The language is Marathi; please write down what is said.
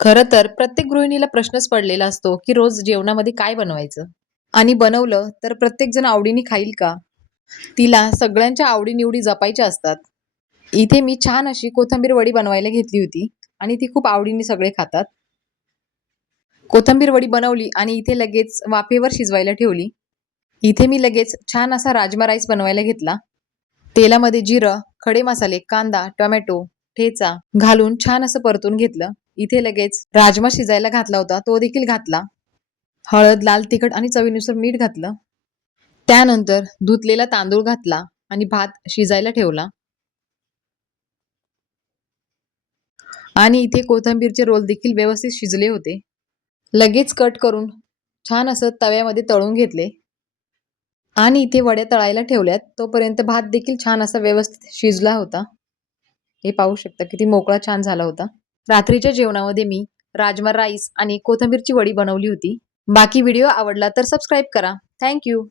खरं तर प्रत्येक गृहिणीला प्रश्नच पडलेला असतो, की रोज जेवणामध्ये काय बनवायचं? आणि बनवलं तर प्रत्येक जण आवडीने खाईल का? तिला सगळ्यांच्या आवडी-निवडी जपायच्या असतात. इथे मी छान अशी कोथिंबीर वडी बनवायला घेतली होती आणि ती खूप आवडीने सगळे खातात. कोथिंबीर वडी बनवली आणि इथे लगेच वाफेवर शिजवायला ठेवली. इथे मी लगेच छान असा राजमा राईस बनवायला घेतला. तेलामध्ये जिरं, खडे मसाले, कांदा, टोमॅटो, ठेचा घालून छान असं परतून घेतलं. इथे लगेच राजमा शिजायला घातला होता, तो देखील घातला. हळद, लाल तिखट आणि चवीनुसार मीठ घातलं. त्यानंतर धुतलेला तांदूळ घातला आणि भात शिजायला ठेवला. आणि इथे कोथिंबीरचे रोल देखील व्यवस्थित शिजले होते. लगेच कट करून छान असं तव्यामध्ये तळून घेतले. आणि इथे वड्या तळायला ठेवल्यात. तोपर्यंत भात देखील छान असा व्यवस्थित शिजला होता. हे पाहू शकता किती मोकळा छान झाला होता. रात्रीच्या जेवणामध्ये मी राजमा राईस आणि कोथिंबीरची वडी बनवली होती. बाकी व्हिडिओ आवडला तर सबस्क्राईब करा. Thank you.